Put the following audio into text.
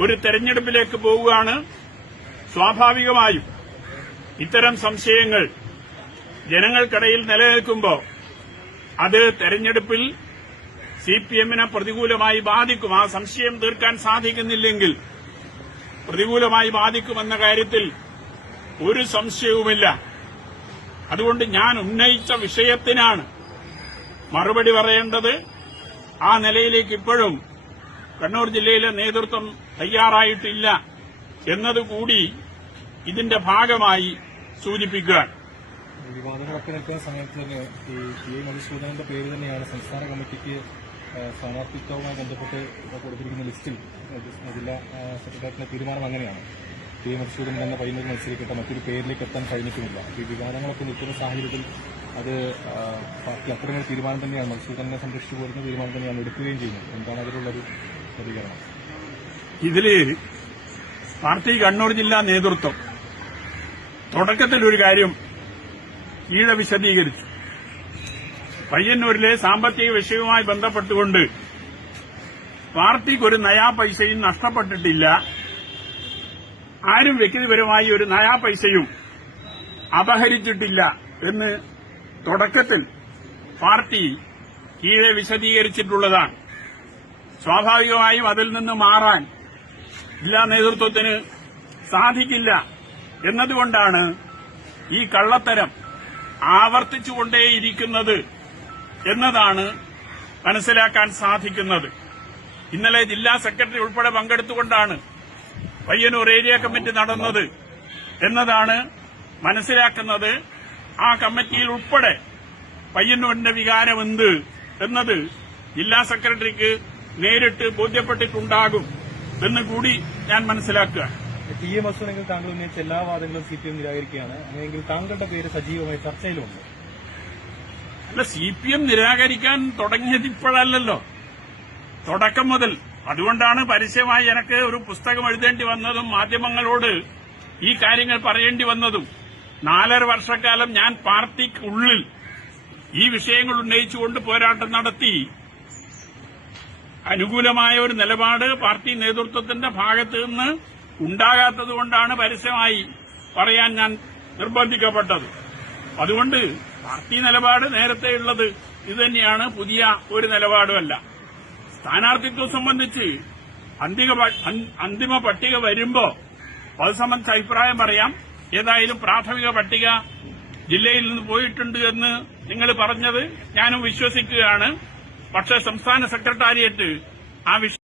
ഒരു തെരഞ്ഞെടുപ്പിലേക്ക് പോവുകയാണ്. സ്വാഭാവികമായും ഇത്തരം സംശയങ്ങൾ ജനങ്ങൾക്കിടയിൽ നിലനിൽക്കുമ്പോൾ അത് തെരഞ്ഞെടുപ്പിൽ സിപിഎമ്മിനെ പ്രതികൂലമായി ബാധിക്കും. ആ സംശയം തീർക്കാൻ സാധിക്കുന്നില്ലെങ്കിൽ പ്രതികൂലമായി ബാധിക്കുമെന്ന കാര്യത്തിൽ ഒരു സംശയവുമില്ല. അതുകൊണ്ട് ഞാൻ ഉന്നയിച്ച വിഷയത്തിനാണ് മറുപടി പറയേണ്ടത്. ആ നിലയിലേക്ക് ഇപ്പോഴും കണ്ണൂർ ജില്ലയിലെ നേതൃത്വം തയ്യാറായിട്ടില്ല എന്നതുകൂടി ഇതിന്റെ ഭാഗമായി സൂചിപ്പിക്കുക. വിവാദങ്ങളൊക്കെ നിൽക്കുന്ന സമയത്ത് തന്നെ ഈ മധുസൂദനന്റെ പേര് തന്നെയാണ് സംസ്ഥാന കമ്മിറ്റിക്ക് സ്ഥാനാർത്ഥിത്വവുമായി ബന്ധപ്പെട്ട് കൊടുത്തിരിക്കുന്ന ലിസ്റ്റിൽ. ജില്ലാ സെക്രട്ടേറിയറ്റിന്റെ തീരുമാനം അങ്ങനെയാണ്. ടി മധുസൂദനൻ എന്ന പയ്യന്നൂർ മത്സരിക്കട്ടെ, മറ്റൊരു പേരിലേക്ക് എത്താൻ കഴിഞ്ഞിട്ടുമില്ല. ഈ വിവാദങ്ങളൊക്കെ നിൽക്കുന്ന സാഹചര്യത്തിൽ അത് പാർട്ടി അത്തരമൊരു തീരുമാനം തന്നെയാണ്, മധുസൂദനെ സംരക്ഷിച്ചു പോരുന്ന തീരുമാനം തന്നെയാണ് എടുക്കുകയും ചെയ്യുന്നത്. എന്താണ് അതിലുള്ളൊരു പ്രതികരണം? ഇതില് പാർട്ടി കണ്ണൂർ ജില്ലാ നേതൃത്വം തുടക്കത്തിലൊരു കാര്യം ഈഴെ വിശദീകരിച്ചു. പയ്യന്നൂരിലെ സാമ്പത്തിക വിഷയവുമായി ബന്ധപ്പെട്ടുകൊണ്ട് പാർട്ടിക്കൊരു നയാ പൈസയും നഷ്ടപ്പെട്ടിട്ടില്ല, ആരും വ്യക്തിപരമായി ഒരു നയാ പൈസയും അപഹരിച്ചിട്ടില്ല എന്ന് തുടക്കത്തിൽ പാർട്ടി ഈഴെ വിശദീകരിച്ചിട്ടുള്ളതാണ്. സ്വാഭാവികമായും അതിൽ നിന്ന് മാറാൻ ജില്ലാ നേതൃത്വത്തിന് സാധിക്കില്ല എന്നതുകൊണ്ടാണ് ഈ കള്ളത്തരം ആവർത്തിച്ചുകൊണ്ടേയിരിക്കുന്നത് എന്നതാണ് മനസ്സിലാക്കാൻ സാധിക്കുന്നത്. ഇന്നലെ ജില്ലാ സെക്രട്ടറി ഉൾപ്പെടെ പങ്കെടുത്തുകൊണ്ടാണ് പയ്യന്നൂർ ഏരിയ കമ്മിറ്റി നടന്നത് എന്നതാണ് മനസ്സിലാക്കുന്നത്. ആ കമ്മിറ്റിയിൽ ഉൾപ്പെടെ പയ്യന്നൂരിന്റെ വികാരമെന്ത് എന്നത് ജില്ലാ സെക്രട്ടറിക്ക് നേരിട്ട് ബോധ്യപ്പെട്ടിട്ടുണ്ടാകും എന്ന് കൂടി ഞാൻ മനസ്സിലാക്കുക. ടി എ മധുസൂദനൻ താങ്കൾ ഉന്നയിച്ച എല്ലാ വാദങ്ങളും സിപിഎം നിരാകരിക്കുകയാണ്. അങ്ങനെയെങ്കിൽ താങ്കളുടെ പേര് സജീവമായി ചർച്ചയിലുണ്ട്. അല്ല, സിപിഎം നിരാകരിക്കാൻ തുടങ്ങിയത് ഇപ്പോഴല്ലല്ലോ, തുടക്കം മുതൽ. അതുകൊണ്ടാണ് പരസ്യമായി എനിക്ക് ഒരു പുസ്തകം എഴുതേണ്ടി വന്നതും മാധ്യമങ്ങളോട് ഈ കാര്യങ്ങൾ പറയേണ്ടി വന്നതും. 4.5 വർഷക്കാലം ഞാൻ പാർട്ടിക്കുള്ളിൽ ഈ വിഷയങ്ങൾ ഉന്നയിച്ചുകൊണ്ട് പോരാട്ടം നടത്തി. അനുകൂലമായ ഒരു നിലപാട് പാർട്ടി നേതൃത്വത്തിന്റെ ഭാഗത്ത് നിന്ന് ഉണ്ടാകാത്തതുകൊണ്ടാണ് പരസ്യമായി പറയാൻ ഞാൻ നിർബന്ധിക്കപ്പെട്ടത്. അതുകൊണ്ട് പാർട്ടി നിലപാട് നേരത്തെയുള്ളത് ഇതുതന്നെയാണ്, പുതിയ ഒരു നിലപാടുമല്ല. സ്ഥാനാർത്ഥിത്വം സംബന്ധിച്ച് അന്തിമ പട്ടിക വരുമ്പോ അത് സംബന്ധിച്ച് അഭിപ്രായം പറയാം. ഏതായാലും പ്രാഥമിക പട്ടിക ജില്ലയിൽ നിന്ന് പോയിട്ടുണ്ട് എന്ന് നിങ്ങൾ പറഞ്ഞത് ഞാനും വിശ്വസിക്കുകയാണ്. പക്ഷേ സംസ്ഥാന സെക്രട്ടേറിയറ്റ് ആ